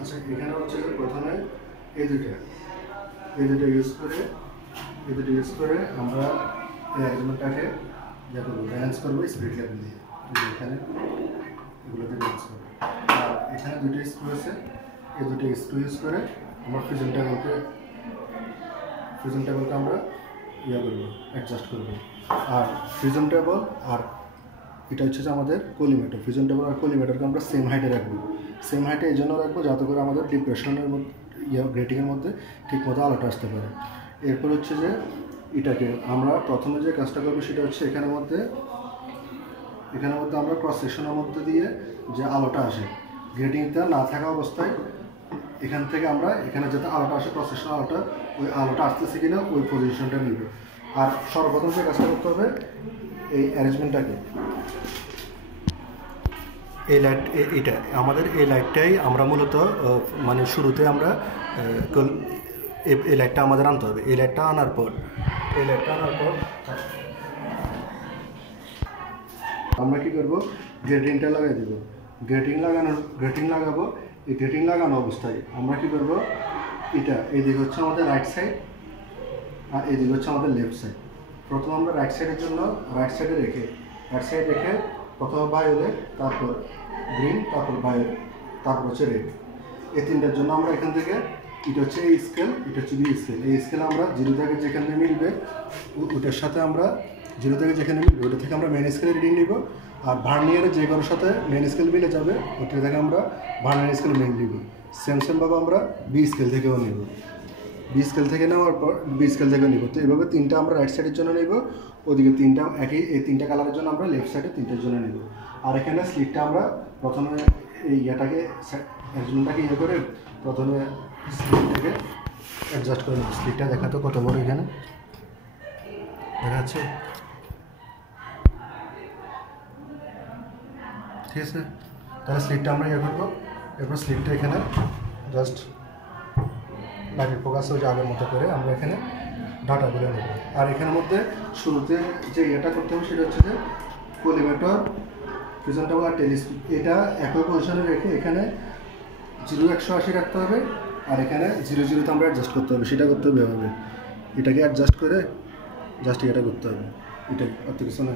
আচ্ছা, এখানে হচ্ছে যে প্রথমে এই দুটো ইউজ করে আমরা এই অ্যারেঞ্জমেন্টটাকে ব্যালেন্স করবো স্পিড লেভেল দিয়ে। এখানে এগুলোতে ব্যালেন্স করবো। আর এখানে দুটো স্ক্রু আছে, এই দুটো স্ক্রু ইউজ করে আমরা ফিউশন টেবলকে আমরা করবো, অ্যাডজাস্ট করবো। আর ফিউশন টেবল আর এটা হচ্ছে যে আমাদের কলিমেটার। ফিউশন টেবল আর কলিমেটারকে আমরা সেম হাইটে রাখবো। সেম হাইটে এই জন্য রাখবো যাতে করে আমাদের ডিপ্রেশনের মধ্যে গ্রেটিংয়ের মধ্যে ঠিকমতো আলোটা আসতে পারে। এরপর হচ্ছে যে এটাকে আমরা প্রথমে যে কাজটা করবো সেটা হচ্ছে এখানের মধ্যে আমরা ক্রস সেকশনের মধ্যে দিয়ে যে আলোটা আসে, গ্রেটিংটা না থাকা অবস্থায় এখান থেকে আমরা এখানে যাতে আলোটা আসে, ক্রস সেকশন আলোটা, ওই আলোটা আসতেছে কিনা ওই পজিশনটা নিব। আর সর্বপ্রথম যে কাজটা করতে হবে এই অ্যারেঞ্জমেন্টটাকে, এই লাইট, এটা আমাদের এই লাইটটাই আমরা মূলত মানে শুরুতে আমরা এই লাইটটা আমাদের আনতে হবে। এই লাইটটা আনার পর আমরা কি করব, গ্রেটিংটা লাগাই দেব। গ্রেটিং লাগাবো। এই গ্রেটিং লাগানো অবস্থায় আমরা কি করব, এটা এইদিকে হচ্ছে আমাদের রাইট সাইড আর এইদিকে হচ্ছে আমাদের লেফট সাইড। প্রথম আমরা রাইট সাইডে রেখে প্রথমে ভায়োলেট, তারপর গ্রিন, তারপর ভায়োলেট, তারপর হচ্ছে রেড। এই তিনটার জন্য আমরা এখান থেকে এটা হচ্ছে এই স্কেল, এটা হচ্ছে বি স্কেল। এই স্কেল আমরা জিরো থেকে যেখানে মিলবে ওটার সাথে আমরা ওটা থেকে আমরা মেন স্কেলে রিডিং নিব। আর ভার্নিয়ারের যে কারোর সাথে মেন স্কেল মিলে যাবে ওটা থেকে আমরা ভার্নিয়ার স্কেল মেন নিব। সেমভাবে আমরা বি স্কেল থেকেও নিব। বি স্কেল থেকে নেওয়ার পর বি স্কেল থেকে নিব। তো এইভাবে তিনটা আমরা রাইট সাইডের জন্য নিব, ওদিকে তিনটা এই তিনটা কালারের জন্য আমরা লেফট সাইডে তিনটার জন্য নিব। আর এখানে স্লিটটা আমরা প্রথমে এই অ্যারেঞ্জমেন্টটাকে করে প্রথমে স্লিটটাকে অ্যাডজাস্ট করে নেব। স্লিটটা দেখাতো কত বড়, এখানে দেখা যাচ্ছে, ঠিক আছে। তাহলে স্লিটটা আমরা করবো। এরপর স্লিটটা এখানে জাস্ট লাইটের ফোকাস হয়ে আগের মতো করে আমরা এখানে ডাটাগুলো নেব। আর এখানের মধ্যে শুরুতে যে করতে হবে সেটা হচ্ছে যে কলিমেটর, ফিউশন টেবল আর টেলিস্কোপ এটা একই পজিশনে রেখে এখানে 0-180 রাখতে হবে। আর এখানে 0-0তে আমরা অ্যাডজাস্ট করতে হবে। সেটা করতে হবে এভাবে, এটাকে অ্যাডজাস্ট করে জাস্ট এটা করতে হবে। এটাই, অত কিছু না।